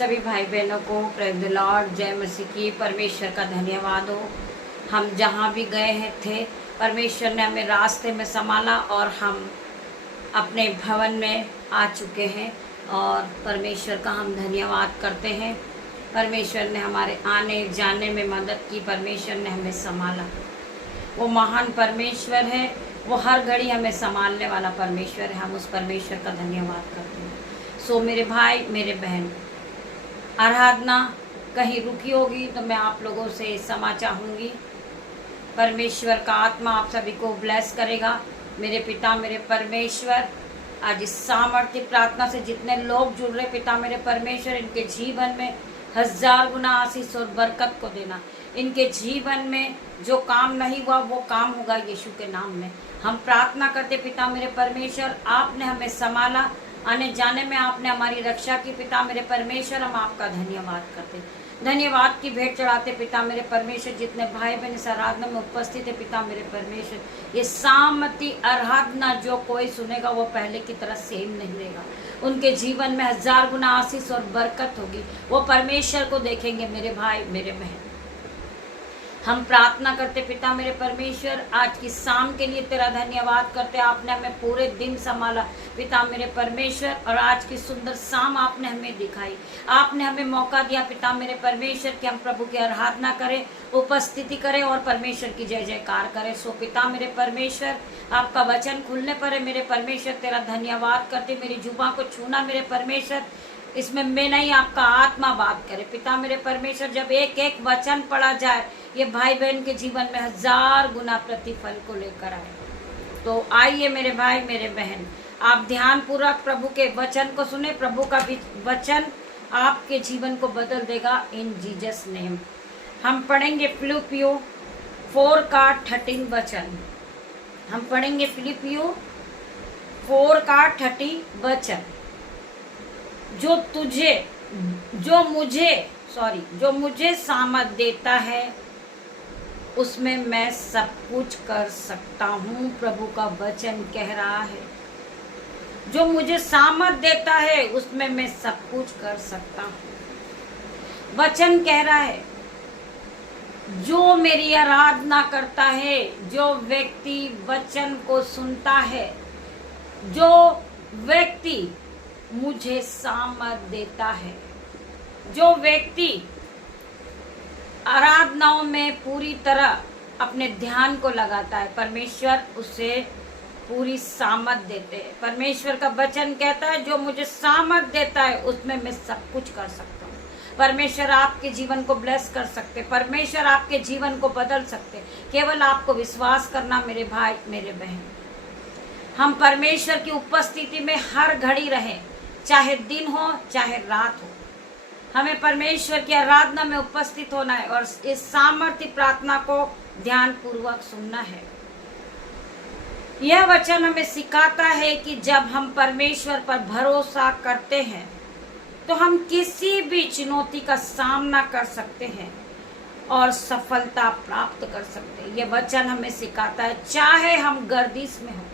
सभी भाई बहनों को प्रेज द लॉर्ड, जय मसीह की। परमेश्वर का धन्यवाद हो। हम जहाँ भी गए हैं थे, परमेश्वर ने हमें रास्ते में संभाला और हम अपने भवन में आ चुके हैं और परमेश्वर का हम धन्यवाद करते हैं। परमेश्वर ने हमारे आने जाने में मदद की, परमेश्वर ने हमें संभाला। वो महान परमेश्वर है, वो हर घड़ी हमें संभालने वाला परमेश्वर है। हम उस परमेश्वर का धन्यवाद करते हैं। सो मेरे भाई मेरे बहन, आराधना कहीं रुकी होगी तो मैं आप लोगों से क्षमा चाहूँगी। परमेश्वर का आत्मा आप सभी को ब्लेस करेगा। मेरे पिता मेरे परमेश्वर, आज इस सामर्थ्य प्रार्थना से जितने लोग जुड़ रहे, पिता मेरे परमेश्वर, इनके जीवन में 1000 गुना आशीष और बरकत को देना। इनके जीवन में जो काम नहीं हुआ वो काम होगा यीशु के नाम में। हम प्रार्थना करते पिता मेरे परमेश्वर, आपने हमें संभाला, आने जाने में आपने हमारी रक्षा की। पिता मेरे परमेश्वर, हम आपका धन्यवाद करते, धन्यवाद की भेंट चढ़ाते पिता मेरे परमेश्वर। जितने भाई बहन इस आराधना में उपस्थित है पिता मेरे परमेश्वर, ये सामती आराधना जो कोई सुनेगा वो पहले की तरह सेम नहीं रहेगा। उनके जीवन में 1000 गुना आशीष और बरकत होगी। वो परमेश्वर को देखेंगे। मेरे भाई मेरे बहन, हम प्रार्थना करते पिता मेरे परमेश्वर, आज की शाम के लिए तेरा धन्यवाद करते। आपने हमें पूरे दिन संभाला पिता मेरे परमेश्वर, और आज की सुंदर शाम आपने हमें दिखाई। आपने हमें मौका दिया पिता मेरे परमेश्वर कि हम प्रभु की आराधना करें, उपस्थिति करें और परमेश्वर की जय जयकार करें। सो पिता मेरे परमेश्वर, आपका वचन खुलने पर है मेरे परमेश्वर, तेरा धन्यवाद करते। मेरी जुबान को छूना मेरे परमेश्वर, इसमें मैं नहीं, आपका आत्मा बात करे पिता मेरे परमेश्वर। जब एक एक वचन पढ़ा जाए, ये भाई बहन के जीवन में 1000 गुना प्रतिफल को लेकर आए। तो आइए मेरे भाई मेरे बहन, आप ध्यान पूर्वक प्रभु के वचन को सुने। प्रभु का वचन आपके जीवन को बदल देगा इन जीसस नेम। हम पढ़ेंगे फिलिपियों 4 का 13 वचन। हम पढ़ेंगे फिलिपियों 4 का 30 वचन। जो मुझे सामर्थ देता है उसमें मैं सब कुछ कर सकता हूँ। प्रभु का वचन कह रहा है, जो मुझे सामर्थ देता है उसमें मैं सब कुछ कर सकता हूँ। वचन कह रहा है, जो मेरी आराधना करता है, जो व्यक्ति वचन को सुनता है, जो व्यक्ति मुझे सामर्थ देता है, जो व्यक्ति आराधनाओं में पूरी तरह अपने ध्यान को लगाता है, परमेश्वर उसे पूरी सामर्थ देते हैं। परमेश्वर का वचन कहता है, जो मुझे सामर्थ देता है उसमें मैं सब कुछ कर सकता हूँ। परमेश्वर आपके जीवन को ब्लेस कर सकते, परमेश्वर आपके जीवन को बदल सकते। केवल आपको विश्वास करना मेरे भाई मेरे बहन। हम परमेश्वर की उपस्थिति में हर घड़ी रहें, चाहे दिन हो चाहे रात हो। हमें परमेश्वर की आराधना में उपस्थित होना है और इस सामर्थ्य प्रार्थना को ध्यान पूर्वक सुनना है। यह वचन हमें सिखाता है कि जब हम परमेश्वर पर भरोसा करते हैं तो हम किसी भी चुनौती का सामना कर सकते हैं और सफलता प्राप्त कर सकते हैं। यह वचन हमें सिखाता है, चाहे हम गर्दिश में हो,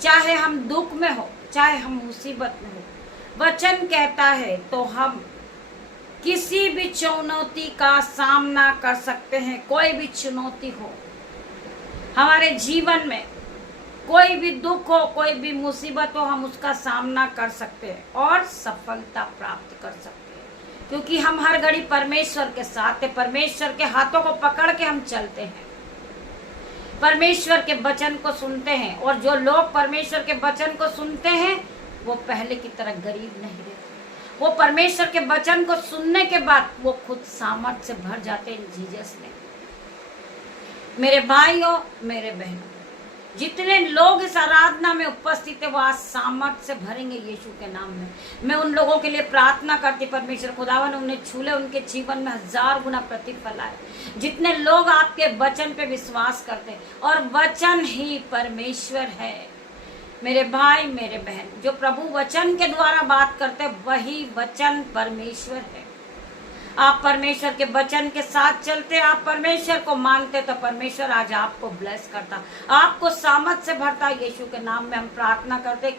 चाहे हम दुख में हो, चाहे हम मुसीबत में हो, वचन कहता है तो हम किसी भी चुनौती का सामना कर सकते हैं। कोई भी चुनौती हो हमारे जीवन में, कोई भी दुख हो, कोई भी मुसीबत हो, हम उसका सामना कर सकते हैं और सफलता प्राप्त कर सकते हैं, क्योंकि हम हर घड़ी परमेश्वर के साथ हैं। परमेश्वर के हाथों को पकड़ के हम चलते हैं, परमेश्वर के वचन को सुनते हैं। और जो लोग परमेश्वर के वचन को सुनते हैं वो पहले की तरह गरीब नहीं रहते। वो परमेश्वर के वचन को सुनने के बाद वो खुद सामर्थ से भर जाते हैं जीसस ने। मेरे भाइयों मेरे बहनों, जितने लोग इस आराधना में उपस्थित है वो आज सामर्थ से भरेंगे यीशु के नाम में। मैं उन लोगों के लिए प्रार्थना करती, परमेश्वर खुदावन उन्हें छू ले, उनके जीवन में 1000 गुना प्रतिफल आए। जितने लोग आपके वचन पे विश्वास करते हैं, और वचन ही परमेश्वर है। मेरे भाई मेरे बहन, जो प्रभु वचन के द्वारा बात करते वही वचन परमेश्वर है। आप परमेश्वर के वचन के साथ चलते, आप परमेश्वर को मानते, तो परमेश्वर आज आपको ब्लेस करता, आपको सामर्थ से भरता। यीशु के नाम में हम प्रार्थना करते।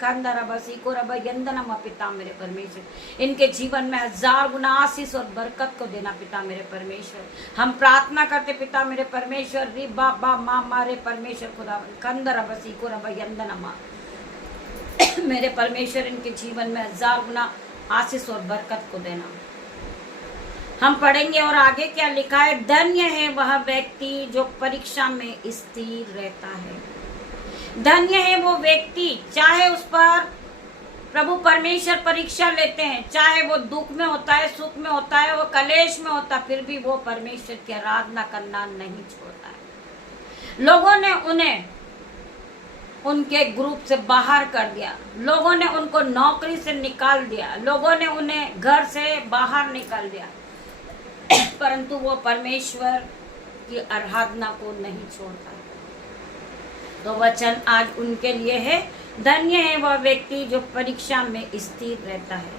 पिता मेरे परमेश्वर, इनके जीवन में 1000 गुना आशीष और बरकत को देना पिता मेरे परमेश्वर। हम प्रार्थना करते पिता मेरे परमेश्वर, री बाबा माँ मारे परमेश्वर खुदा कंदर बसी को रब यंदनमा मेरे परमेश्वर, इनके जीवन में 1000 गुना आशीष और बरकत को देना। हम पढ़ेंगे और आगे क्या लिखा है। धन्य है वह व्यक्ति जो परीक्षा में स्थिर रहता है। धन्य है वो व्यक्ति, चाहे उस पर प्रभु परमेश्वर परीक्षा लेते हैं, चाहे वो दुख में होता है, सुख में होता है, वो कलेश में होता है, फिर भी वो परमेश्वर की आराधना करना नहीं छोड़ता है। लोगों ने उन्हें उनके ग्रुप से बाहर कर दिया, लोगों ने उनको नौकरी से निकाल दिया, लोगों ने उन्हें घर से बाहर निकाल दिया, परंतु वो परमेश्वर की आराधना को नहीं छोड़ता। तो वचन आज उनके लिए है, धन्य है वह व्यक्ति जो परीक्षा में स्थिर रहता है,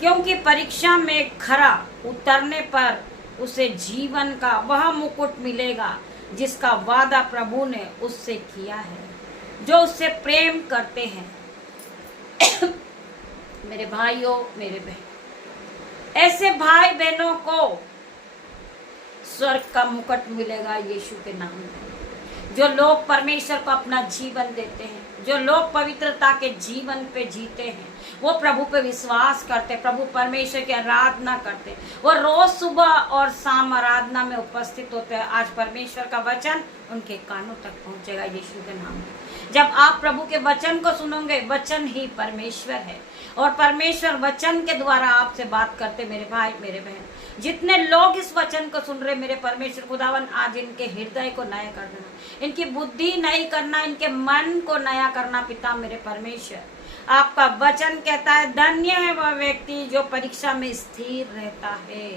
क्योंकि परीक्षा में खरा उतरने पर उसे जीवन का वह मुकुट मिलेगा जिसका वादा प्रभु ने उससे किया है, जो उससे प्रेम करते हैं। मेरे भाइयों, मेरे बहन, ऐसे भाई बहनों को स्वर्ग का मुकुट मिलेगा यीशु के नाम में। जो लोग परमेश्वर को अपना जीवन देते हैं, जो लोग पवित्रता के जीवन पे जीते हैं, वो प्रभु पे विश्वास करते, प्रभु परमेश्वर की आराधना करते, वो रोज सुबह और शाम आराधना में उपस्थित होते हैं। आज परमेश्वर का वचन उनके कानों तक पहुंचेगा यीशु के नाम में। जब आप प्रभु के वचन को सुनोगे, वचन ही परमेश्वर है और परमेश्वर वचन के द्वारा आपसे बात करते। मेरे भाई, मेरे बहन, जितने लोग इस वचन को सुन रहे, मेरे परमेश्वर खुदावन आज इनके हृदय को नया कर देना, इनकी बुद्धि नई करना, इनके मन को नया करना पिता मेरे परमेश्वर। आपका वचन कहता है, धन्य है वह व्यक्ति जो परीक्षा में स्थिर रहता है।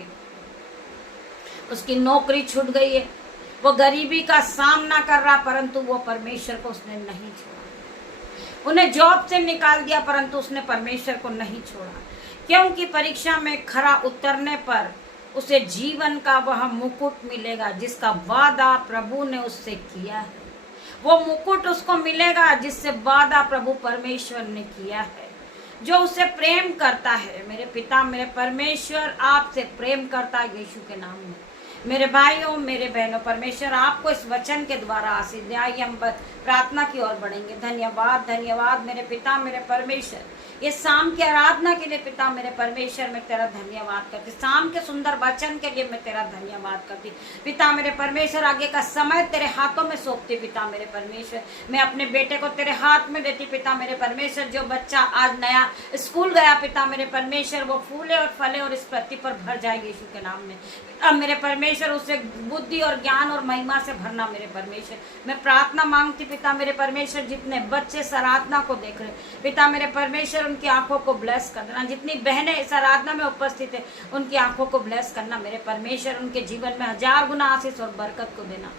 उसकी नौकरी छूट गई है, वो गरीबी का सामना कर रहा, परंतु वो परमेश्वर को उसने नहीं छोड़ा। उन्हें जॉब से निकाल दिया, परंतु उसने परमेश्वर को नहीं छोड़ा, क्योंकि परीक्षा में खरा उतरने पर उसे जीवन का वह मुकुट मिलेगा जिसका वादा प्रभु ने उससे किया है। वो मुकुट उसको मिलेगा जिससे वादा प्रभु परमेश्वर ने किया है, जो उसे प्रेम करता है। मेरे पिता मेरे परमेश्वर आपसे प्रेम करता है यीशु के नाम में। मेरे भाइयों, मेरे बहनों, परमेश्वर आपको इस वचन के द्वारा आशीष दे। आइए हम प्रार्थना की ओर बढ़ेंगे। धन्यवाद, धन्यवाद मेरे पिता मेरे परमेश्वर, ये शाम की आराधना के लिए पिता मेरे परमेश्वर मैं तेरा धन्यवाद करती। शाम के सुंदर वचन के लिए मैं तेरा धन्यवाद करती। पिता मेरे परमेश्वर, आगे का समय तेरे हाथों में सौंपती। पिता मेरे परमेश्वर, मैं अपने बेटे को तेरे हाथ में देती। पिता मेरे परमेश्वर, जो बच्चा आज नया स्कूल गया, पिता मेरे परमेश्वर, वो फूले और फले और इस पृथ्वी पर भर जाए यीशु के नाम में। पिता मेरे परमेश्वर, उसे बुद्धि और ज्ञान और महिमा से भरना। मेरे परमेश्वर, मैं प्रार्थना मांगती पिता मेरे परमेश्वर, जितने बच्चे इस आराधना को देख रहे पिता मेरे परमेश्वर, उनकी आंखों को ब्लेस कर देना। जितनी बहनें इस आराधना में उपस्थित है, उनकी आंखों को ब्लेस करना। मेरे परमेश्वर, उनके जीवन में 1000 गुना आशीष और बरकत को देना।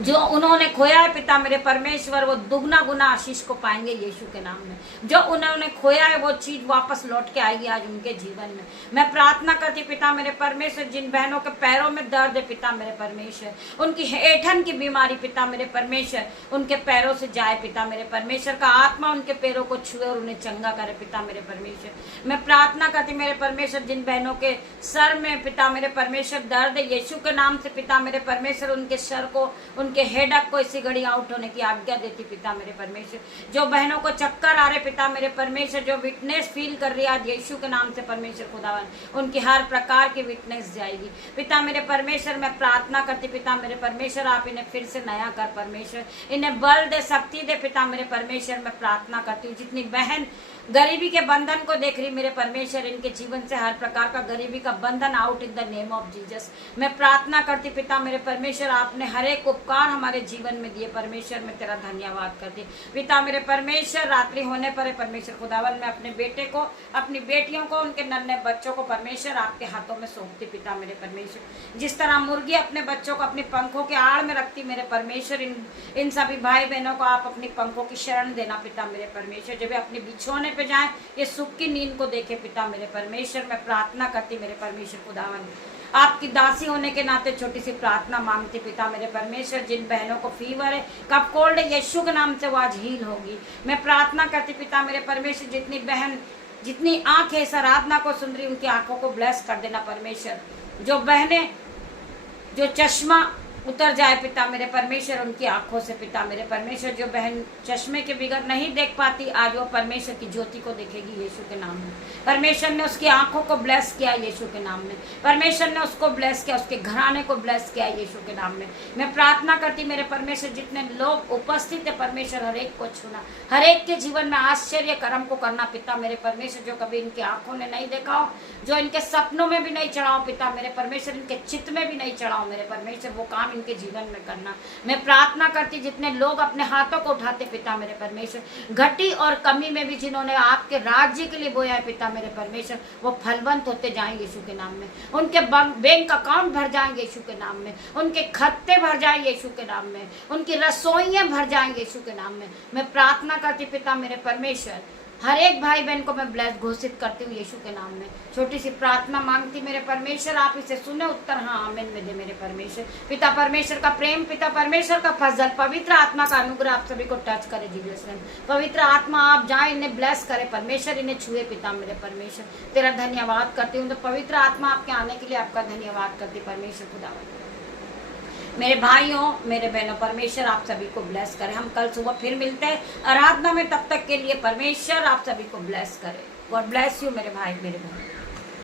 जो उन्होंने खोया है पिता मेरे परमेश्वर, वो दुगना गुना आशीष को पाएंगे यीशु के नाम में। जो उन्होंने खोया है वो चीज वापस लौट के आएगी आज उनके जीवन में। मैं प्रार्थना करती पिता मेरे परमेश्वर, जिन बहनों के पैरों में दर्द है पिता मेरे परमेश्वर, उनकी ऐठन की बीमारी पिता मेरे परमेश्वर उनके पैरों से जाए। पिता मेरे परमेश्वर का आत्मा उनके पैरों को छुए और उन्हें चंगा करे। पिता मेरे परमेश्वर, मैं प्रार्थना करती मेरे परमेश्वर, जिन बहनों के सर में पिता मेरे परमेश्वर दर्द है, यीशु के नाम से पिता मेरे परमेश्वर उनके सर को, उनके हेडक को इसी घड़ी आउट होने की आज्ञा देती। पिता मेरे परमेश्वर, जो बहनों को चक्कर आ रहे पिता मेरे परमेश्वर, जो विटनेस फील कर रही है आज यीशु के नाम से परमेश्वर खुदावन, उनकी हर प्रकार की विटनेस जाएगी। पिता मेरे परमेश्वर, मैं प्रार्थना करती पिता मेरे परमेश्वर, आप इन्हें फिर से नया कर परमेश्वर, इन्हें बल दे, शक्ति दे। पिता मेरे परमेश्वर, मैं प्रार्थना करती हूँ, जितनी बहन गरीबी के बंधन को देख रही मेरे परमेश्वर, इनके जीवन से हर प्रकार का गरीबी का बंधन out in the name of Jesus. मैं प्रार्थना करती पिता मेरे परमेश्वर, आपने हर एक उपकार हमारे जीवन में दिए परमेश्वर, मैं तेरा धन्यवाद करती। पिता मेरे परमेश्वर, रात्रि होने पर परमेश्वर खुदावन, मैं अपने बेटे को, अपनी बेटियों को, उनके नन्हे बच्चों को परमेश्वर आपके हाथों में सौंपती। पिता मेरे परमेश्वर, जिस तरह मुर्गी अपने बच्चों को अपनी पंखों के आड़ में रखती, मेरे परमेश्वर इन सभी भाई बहनों को आप अपनी पंखों की शरण देना। पिता मेरे परमेश्वर, जब वे अपने बिछौने पे जाएं, ये सुख की नींद को देखे पिता मेरे परमेश्वर। मैं प्रार्थना करती मेरे परमेश्वर खुदावन, आपकी दासी होने के नाते छोटी सी प्रार्थना मांगती पिता मेरे परमेश्वर। जिन बहनों को फीवर है, कफ कोल्ड है, यीशु के नाम से वो आज हील होगी। मैं प्रार्थना करती पिता मेरे परमेश्वर, जितनी बहन जितनी आंख है इस आराधना को सुन रही, उनकी आंखों को ब्लेस कर देना परमेश्वर। जो बहनें जो चश्मा उतर जाए पिता मेरे परमेश्वर उनकी आंखों से पिता मेरे परमेश्वर। जो बहन चश्मे के बिगड़ नहीं देख पाती, आज वो परमेश्वर की ज्योति को देखेगी यीशु के नाम में। परमेश्वर ने उसकी आंखों को ब्लेस किया यीशु के नाम में। परमेश्वर ने उसको ब्लेस किया, उसके घराने को ब्लेस किया यीशु के नाम में। मैं प्रार्थना करती मेरे परमेश्वर, जितने लोग उपस्थित है परमेश्वर, हर एक को छूना, हर एक के जीवन में आश्चर्य कर्म को करना पिता मेरे परमेश्वर। जो कभी इनकी आंखों ने नहीं देखा हो, जो इनके सपनों में भी नहीं चढ़ाओ पिता मेरे परमेश्वर, इनके चित्त में भी नहीं चढ़ाओ मेरे परमेश्वर, वो काम इनके जीवन में करना। मैं प्रार्थना करती जितने लोग अपने हाथों को उठाते पिता मेरे परमेश्वर, घटी और कमी में भी जिन्होंने आपके राज्य के लिए बोया है पिता मेरे परमेश्वर, वो फलवंत होते जाएंगे यीशु के नाम में। उनके बैंक अकाउंट भर जाएंगे यीशु के नाम में, उनके खत्ते भर जाएंगे यीशु के नाम में, उनकी रसोइयां भर जाएंगे यीशु के नाम में। मैं प्रार्थना करती पिता मेरे परमेश्वर, हर एक भाई बहन को मैं ब्लेस घोषित करती हूँ यीशु के नाम में। छोटी सी प्रार्थना मांगती मेरे परमेश्वर, आप इसे सुने, उत्तर हाँ आमीन में दे मेरे परमेश्वर। पिता परमेश्वर का प्रेम, पिता परमेश्वर का फजल, पवित्र आत्मा का अनुग्रह आप सभी को टच करे जीसस नेम। पवित्र आत्मा आप जाए, इन्हें ब्लेस करे परमेश्वर, इन्हें छुए पिता मेरे परमेश्वर। तेरा धन्यवाद करती हूँ। तो पवित्र आत्मा आपके आने के लिए आपका धन्यवाद करती परमेश्वर खुदावंद। मेरे भाइयों मेरे बहनों, परमेश्वर आप सभी को ब्लेस करे। हम कल सुबह फिर मिलते हैं आराधना में, तब तक के लिए परमेश्वर आप सभी को ब्लेस करे। गॉड ब्लेस यू मेरे भाई मेरे बहन।